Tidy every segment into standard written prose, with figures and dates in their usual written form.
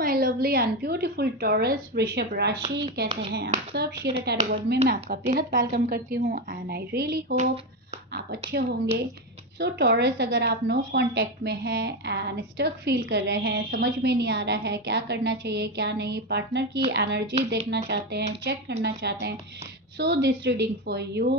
My lovely and beautiful taurus वृषभ राशि, कैसे हैं आप सब। शेयर टैरो वर्ल्ड में मैं आपका बेहद वेलकम करती हूँ एंड आई रियली होप आप अच्छे होंगे। सो टॉरस, अगर आप नो कांटेक्ट में हैं एंड स्टक फील कर रहे हैं, समझ में नहीं आ रहा है क्या करना चाहिए क्या नहीं, पार्टनर की एनर्जी देखना चाहते हैं, चेक करना चाहते हैं, so this reading for you.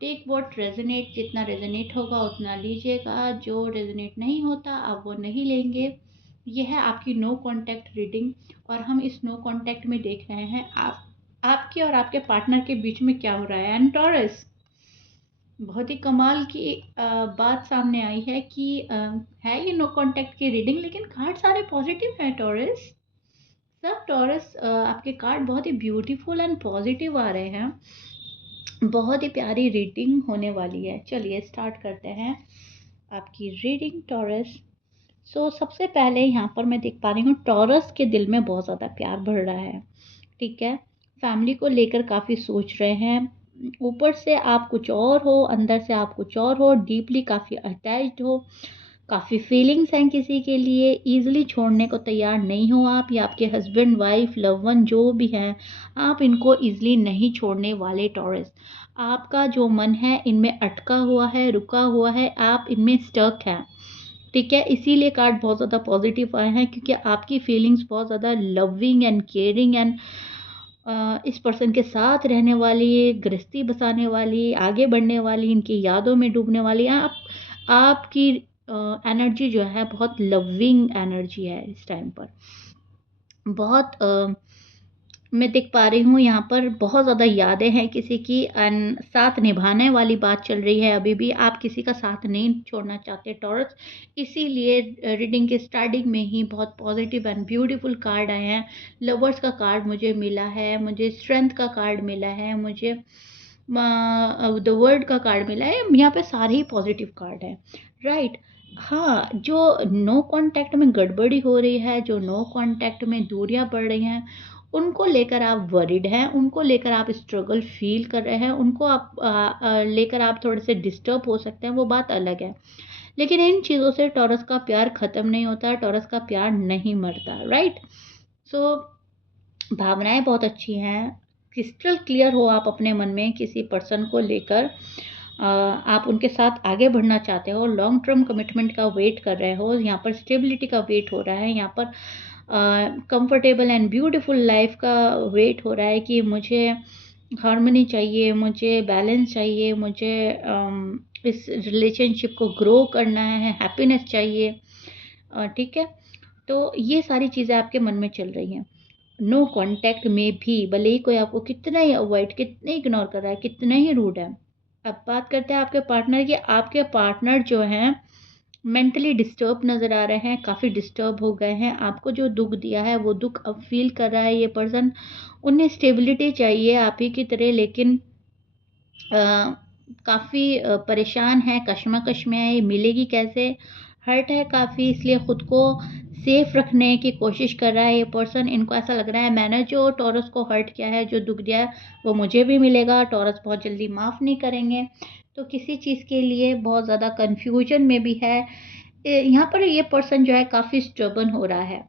Take what resonate, जितना रेजोनेट होगा उतना लीजिएगा, जो रेजोनेट नहीं होता आप वो नहीं लेंगे। यह है आपकी नो कांटेक्ट रीडिंग और हम इस नो कांटेक्ट में देख रहे हैं आपके और आपके पार्टनर के बीच में क्या हो रहा है। एंड टॉरस, बहुत ही कमाल की बात सामने आई है कि है ये नो कांटेक्ट की रीडिंग, लेकिन कार्ड सारे पॉजिटिव हैं टॉरस। सब टॉरस, आपके कार्ड बहुत ही ब्यूटीफुल एंड पॉजिटिव आ रहे हैं। बहुत ही प्यारी रीडिंग होने वाली है। चलिए स्टार्ट करते हैं आपकी रीडिंग टॉरस। सबसे पहले यहाँ पर मैं देख पा रही हूँ टॉरस के दिल में बहुत ज़्यादा प्यार बढ़ रहा है। ठीक है, फैमिली को लेकर काफ़ी सोच रहे हैं। ऊपर से आप कुछ और हो, अंदर से आप कुछ और हो, डीपली काफ़ी अटैच्ड हो, काफ़ी फीलिंग्स हैं किसी के लिए, ईजिली छोड़ने को तैयार नहीं हो आप, या आपके हस्बैंड वाइफ लव वन जो भी हैं, आप इनको ईजिली नहीं छोड़ने वाले टॉरस। आपका जो मन है इनमें अटका हुआ है, रुका हुआ है, आप इनमें स्टक हैं। ठीक है, इसीलिए कार्ड बहुत ज़्यादा पॉजिटिव आए हैं, क्योंकि आपकी फीलिंग्स बहुत ज़्यादा लविंग एंड केयरिंग एंड इस पर्सन के साथ रहने वाली, गृहस्थी बसाने वाली, आगे बढ़ने वाली, इनकी यादों में डूबने वाली। आपकी एनर्जी जो है बहुत लविंग एनर्जी है इस टाइम पर। बहुत मैं देख पा रही हूँ यहाँ पर बहुत ज़्यादा यादें हैं किसी की, एंड साथ निभाने वाली बात चल रही है। अभी भी आप किसी का साथ नहीं छोड़ना चाहते टॉरस, इसीलिए रीडिंग के स्टार्टिंग में ही बहुत पॉजिटिव एंड ब्यूटीफुल कार्ड आए हैं। लवर्स का कार्ड मुझे मिला है, मुझे स्ट्रेंथ का कार्ड मिला है, मुझे द वर्ल्ड का कार्ड मिला है। यहाँ पे सारे ही पॉजिटिव कार्ड हैं, राइट। हाँ, जो नो कांटेक्ट में गड़बड़ी हो रही है, जो नो कांटेक्ट में दूरियां बढ़ रही हैं, उनको लेकर आप वरीड हैं, उनको लेकर आप स्ट्रगल फील कर रहे हैं, उनको आप लेकर आप थोड़े से डिस्टर्ब हो सकते हैं, वो बात अलग है। लेकिन इन चीज़ों से टॉरस का प्यार ख़त्म नहीं होता, टॉरस का प्यार नहीं मरता, राइट। सो भावनाएं बहुत अच्छी हैं, क्रिस्टल क्लियर हो आप अपने मन में किसी पर्सन को लेकर। आप उनके साथ आगे बढ़ना चाहते हो, लॉन्ग टर्म कमिटमेंट का वेट कर रहे हो, यहाँ पर स्टेबिलिटी का वेट हो रहा है, यहाँ पर कंफर्टेबल एंड ब्यूटीफुल लाइफ का वेट हो रहा है कि मुझे हार्मनी चाहिए, मुझे बैलेंस चाहिए, मुझे इस रिलेशनशिप को ग्रो करना है, हैप्पीनेस चाहिए। ठीक है, तो ये सारी चीज़ें आपके मन में चल रही हैं। नो कांटेक्ट में भी भले ही कोई आपको कितना ही अवॉइड, कितना ही इग्नोर कर रहा है, कितना ही रूड है। अब बात करते हैं आपके पार्टनर की। आपके पार्टनर जो हैं मेंटली डिस्टर्ब नज़र आ रहे हैं, काफ़ी डिस्टर्ब हो गए हैं। आपको जो दुख दिया है वो दुख अब फील कर रहा है ये पर्सन। उन्हें स्टेबिलिटी चाहिए आप ही की तरह, लेकिन काफ़ी परेशान है, कश्मकश में है, ये मिलेगी कैसे, हर्ट है काफ़ी, इसलिए ख़ुद को सेफ रखने की कोशिश कर रहा है ये पर्सन। इनको ऐसा लग रहा है मैंने जो टॉरस को हर्ट किया है, जो दुख दिया है, वो मुझे भी मिलेगा, टॉरस बहुत जल्दी माफ़ नहीं करेंगे। तो किसी चीज़ के लिए बहुत ज़्यादा कन्फ्यूजन में भी है। यहाँ पर ये पर्सन जो है काफ़ी स्टबर्न हो रहा है,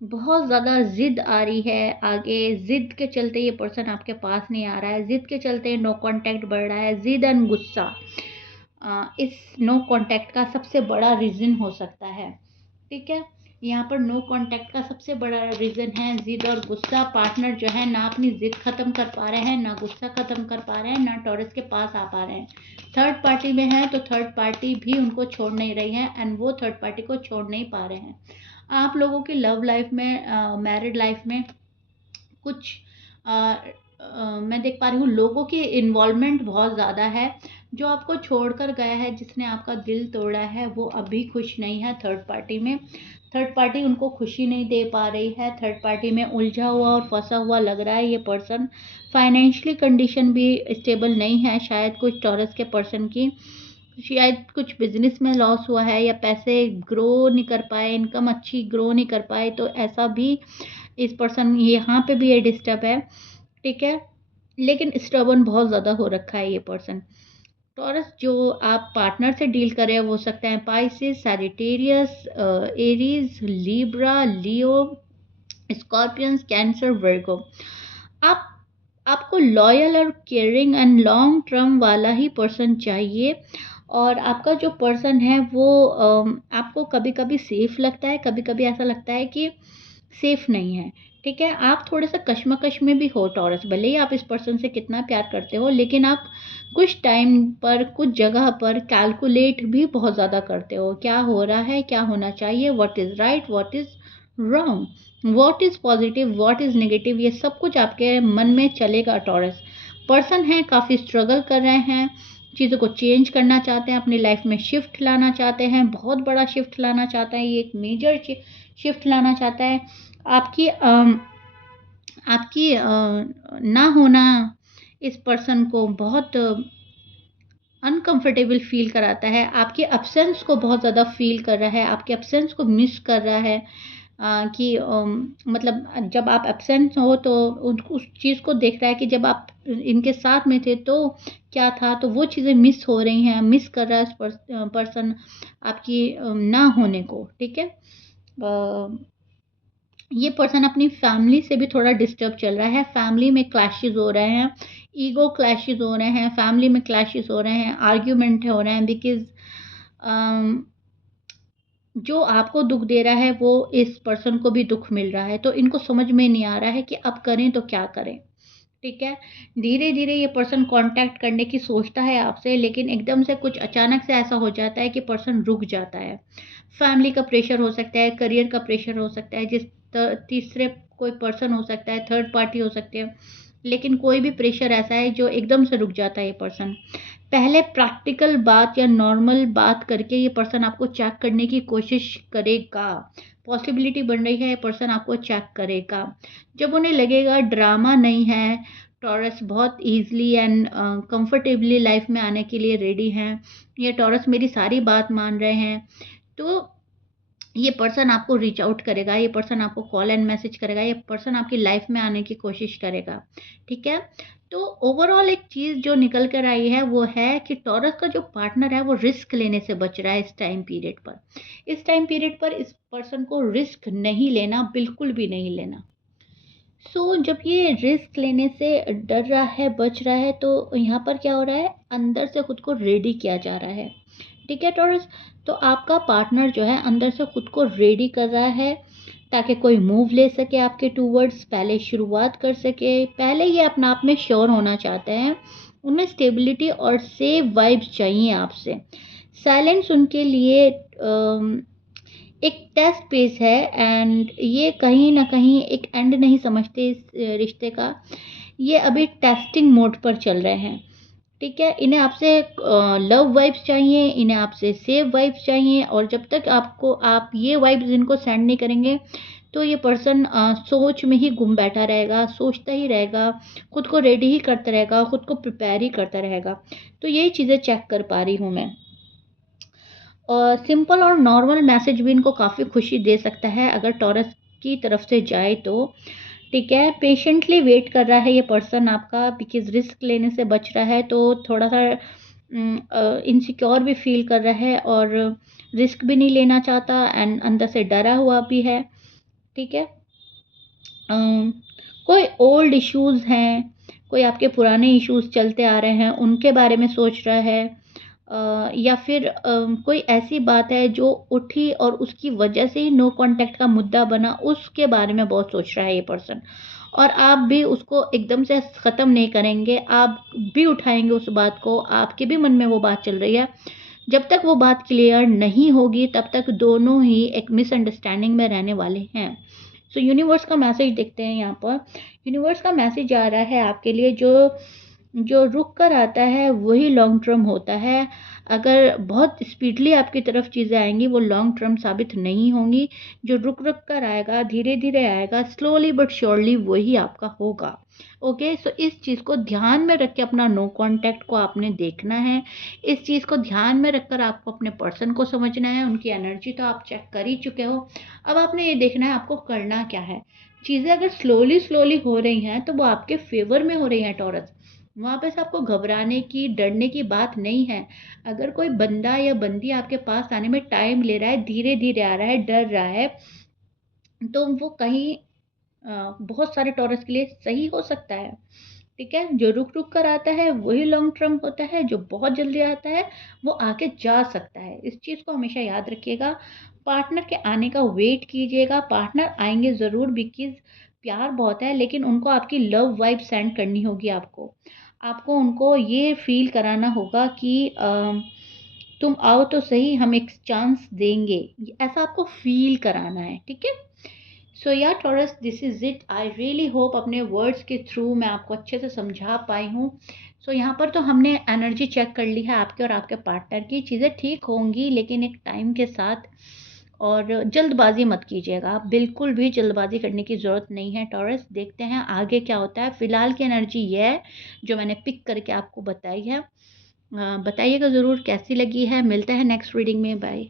बहुत ज़्यादा ज़िद आ रही है आगे। ज़िद के चलते ये पर्सन आपके पास नहीं आ रहा है, ज़िद के चलते नो कांटेक्ट बढ़ रहा है। ज़िद एंड गुस्सा इस नो कांटेक्ट का सबसे बड़ा रीज़न हो सकता है। ठीक है, यहाँ पर नो कांटेक्ट का सबसे बड़ा रीज़न है ज़िद और गुस्सा। पार्टनर जो है ना अपनी ज़िद ख़त्म कर पा रहे हैं, ना गुस्सा ख़त्म कर पा रहे हैं, ना टॉरस के पास आ पा रहे हैं। थर्ड पार्टी में है तो थर्ड पार्टी भी उनको छोड़ नहीं रही है एंड वो थर्ड पार्टी को छोड़ नहीं पा रहे हैं। आप लोगों की लव लाइफ में, मैरिड लाइफ में कुछ मैं देख पा रही हूँ लोगों की इन्वॉल्वमेंट बहुत ज़्यादा है। जो आपको छोड़कर गया है, जिसने आपका दिल तोड़ा है, वो अभी खुश नहीं है थर्ड पार्टी में। थर्ड पार्टी उनको खुशी नहीं दे पा रही है, थर्ड पार्टी में उलझा हुआ और फंसा हुआ लग रहा है ये पर्सन। फाइनेंशियली कंडीशन भी स्टेबल नहीं है शायद कुछ टॉरस के पर्सन की, शायद कुछ बिजनेस में लॉस हुआ है या पैसे ग्रो नहीं कर पाए, इनकम अच्छी ग्रो नहीं कर पाए, तो ऐसा भी इस पर्सन यहाँ पे भी ये डिस्टर्ब है। ठीक है, लेकिन स्टबर्न बहुत ज़्यादा हो रखा है ये पर्सन। टॉरस, जो आप पार्टनर से डील कर रहे हैं, हो सकते हैं पाइसिस, सैजिटेरियस, एरीज, लिब्रा, लियो, स्कॉर्पियंस, कैंसर, वर्गो। आप आपको लॉयल और केयरिंग एंड लॉन्ग टर्म वाला ही पर्सन चाहिए। और आपका जो पर्सन है वो आपको कभी कभी सेफ लगता है, कभी कभी ऐसा लगता है कि सेफ नहीं है। ठीक है, आप थोड़े सा कश्मकश में भी हो टॉरस, भले ही आप इस पर्सन से कितना प्यार करते हो, लेकिन आप कुछ टाइम पर कुछ जगह पर कैलकुलेट भी बहुत ज़्यादा करते हो, क्या हो रहा है, क्या होना चाहिए, what is right, what is wrong, what is positive, what is negative, ये सब कुछ आपके मन में चलेगा। टॉरस पर्सन है, काफ़ी स्ट्रगल कर रहे हैं, चीज़ों को चेंज करना चाहते हैं, अपनी लाइफ में शिफ्ट लाना चाहते हैं, बहुत बड़ा शिफ्ट लाना चाहता है, ये एक मेजर शिफ्ट लाना चाहता है। आपकी आपकी ना होना इस पर्सन को बहुत अनकंफर्टेबल फील कराता है, आपके एब्सेंस को बहुत ज़्यादा फील कर रहा है, आपके एब्सेंस को मिस कर रहा है। कि मतलब जब आप एब्सेंट हो तो उस चीज़ को देख रहा है कि जब आप इनके साथ में थे तो क्या था, तो वो चीज़ें मिस हो रही हैं, मिस कर रहा है पर्सन आपकी ना होने को। ठीक है, ये पर्सन अपनी फैमिली से भी थोड़ा डिस्टर्ब चल रहा है, फैमिली में क्लैशेस हो रहे हैं, ईगो क्लैशेस हो रहे हैं, फैमिली में क्लैशेस हो रहे हैं, आर्ग्यूमेंट हो रहे हैं, बिकॉज जो आपको दुख दे रहा है वो इस पर्सन को भी दुख मिल रहा है, तो इनको समझ में नहीं आ रहा है कि अब करें तो क्या करें। ठीक है, धीरे धीरे ये पर्सन कांटेक्ट करने की सोचता है आपसे, लेकिन एकदम से कुछ अचानक से ऐसा हो जाता है कि पर्सन रुक जाता है। फैमिली का प्रेशर हो सकता है, करियर का प्रेशर हो सकता है, तीसरे कोई पर्सन हो सकता है, थर्ड पार्टी हो सकते हैं, लेकिन कोई भी प्रेशर ऐसा है जो एकदम से रुक जाता है ये पर्सन। पहले प्रैक्टिकल बात या नॉर्मल बात करके ये पर्सन आपको चेक करने की कोशिश करेगा, पॉसिबिलिटी बन रही है, ये पर्सन आपको चेक करेगा। जब उन्हें लगेगा ड्रामा नहीं है, टॉरस बहुत ईजली एंड कंफर्टेबली लाइफ में आने के लिए रेडी हैं, ये टॉरस मेरी सारी बात मान रहे हैं, तो ये पर्सन आपको रीच आउट करेगा, ये पर्सन आपको कॉल एंड मैसेज करेगा, ये पर्सन आपकी लाइफ में आने की कोशिश करेगा। ठीक है, तो ओवरऑल एक चीज़ जो निकल कर आई है वो है कि टॉरस का जो पार्टनर है वो रिस्क लेने से बच रहा है इस टाइम पीरियड पर। इस टाइम पीरियड पर इस पर्सन को रिस्क नहीं लेना, बिल्कुल भी नहीं लेना। जब ये रिस्क लेने से डर रहा है, बच रहा है, तो यहाँ पर क्या हो रहा है, अंदर से खुद को रेडी किया जा रहा है। ठीक है टॉरस, तो आपका पार्टनर जो है अंदर से खुद को रेडी कर रहा है ताकि कोई मूव ले सके आपके टूवर्ड्स, पहले शुरुआत कर सके, पहले ये अपने आप में श्योर होना चाहते हैं, उन्हें स्टेबिलिटी और सेफ वाइब्स चाहिए आपसे। साइलेंस उनके लिए एक टेस्ट पेस है, एंड ये कहीं ना कहीं एक एंड नहीं समझते इस रिश्ते का, ये अभी टेस्टिंग मोड पर चल रहे हैं। ठीक है, इन्हें आपसे लव वाइब्स चाहिए, इन्हें आपसे सेव वाइब्स चाहिए, और जब तक आपको आप ये वाइब्स इनको सेंड नहीं करेंगे तो ये पर्सन सोच में ही गुम बैठा रहेगा, सोचता ही रहेगा, खुद को रेडी ही करता रहेगा, खुद को प्रिपेयर ही करता रहेगा। तो यही चीज़ें चेक कर पा रही हूँ मैं। और सिंपल और नॉर्मल मैसेज भी इनको काफ़ी खुशी दे सकता है अगर टॉरस की तरफ से जाए तो। ठीक है, पेशेंटली वेट कर रहा है ये पर्सन आपका, बिकॉज रिस्क लेने से बच रहा है, तो थोड़ा सा इनसिक्योर भी फील कर रहा है और रिस्क भी नहीं लेना चाहता, एंड अंदर से डरा हुआ भी है। ठीक है, कोई ओल्ड इश्यूज़ हैं, कोई आपके पुराने इश्यूज़ चलते आ रहे हैं, उनके बारे में सोच रहा है, या फिर कोई ऐसी बात है जो उठी और उसकी वजह से ही नो कांटेक्ट का मुद्दा बना, उसके बारे में बहुत सोच रहा है ये पर्सन, और आप भी उसको एकदम से ख़त्म नहीं करेंगे, आप भी उठाएंगे उस बात को, आपके भी मन में वो बात चल रही है। जब तक वो बात क्लियर नहीं होगी तब तक दोनों ही एक मिसअंडरस्टैंडिंग में रहने वाले हैं। यूनिवर्स का मैसेज देखते हैं यहाँ पर। यूनिवर्स का मैसेज आ रहा है आपके लिए, जो जो रुक कर आता है वही लॉन्ग टर्म होता है। अगर बहुत स्पीडली आपकी तरफ चीज़ें आएंगी वो लॉन्ग टर्म साबित नहीं होंगी, जो रुक रुक कर आएगा, धीरे धीरे आएगा, स्लोली बट श्योरली, वही आपका होगा। ओके, सो इस चीज़ को ध्यान में रख के अपना नो कांटेक्ट को आपने देखना है, इस चीज़ को ध्यान में रखकर आपको अपने पर्सन को समझना है, उनकी एनर्जी तो आप चेक कर ही चुके हो, अब आपने ये देखना है आपको करना क्या है। चीज़ें अगर स्लोली स्लोली हो रही हैं तो वो आपके फेवर में हो रही हैं टॉरस, वहाँ पे से आपको घबराने की, डरने की बात नहीं है। अगर कोई बंदा या बंदी आपके पास आने में टाइम ले रहा है, धीरे धीरे आ रहा है, डर रहा है, तो वो कहीं बहुत सारे टॉरस के लिए सही हो सकता है, ठीक है? जो रुक-रुक कर आता है वही लॉन्ग टर्म होता है, जो बहुत जल्दी आता है वो आगे जा सकता है। इस चीज़ को हमेशा याद रखिएगा। पार्टनर के आने का वेट कीजिएगा, पार्टनर आएँगे ज़रूर बिकॉज़ प्यार बहुत है, लेकिन उनको आपकी लव वाइब सेंड करनी होगी आपको। आपको उनको ये फ़ील कराना होगा कि तुम आओ तो सही, हम एक चांस देंगे। ऐसा आपको फ़ील कराना है, ठीक है? सो या taurus, this is it. I really hope अपने वर्ड्स के थ्रू मैं आपको अच्छे से समझा पाई हूँ। सो यहाँ पर तो हमने एनर्जी चेक कर ली है आपके और आपके पार्टनर की। चीज़ें ठीक होंगी लेकिन एक टाइम के साथ, और जल्दबाजी मत कीजिएगा। आप बिल्कुल भी जल्दबाजी करने की ज़रूरत नहीं है टॉरस। देखते हैं आगे क्या होता है। फ़िलहाल की एनर्जी ये है जो मैंने पिक करके आपको बताई है। बताइएगा ज़रूर कैसी लगी है। मिलते हैं नेक्स्ट रीडिंग में। बाय।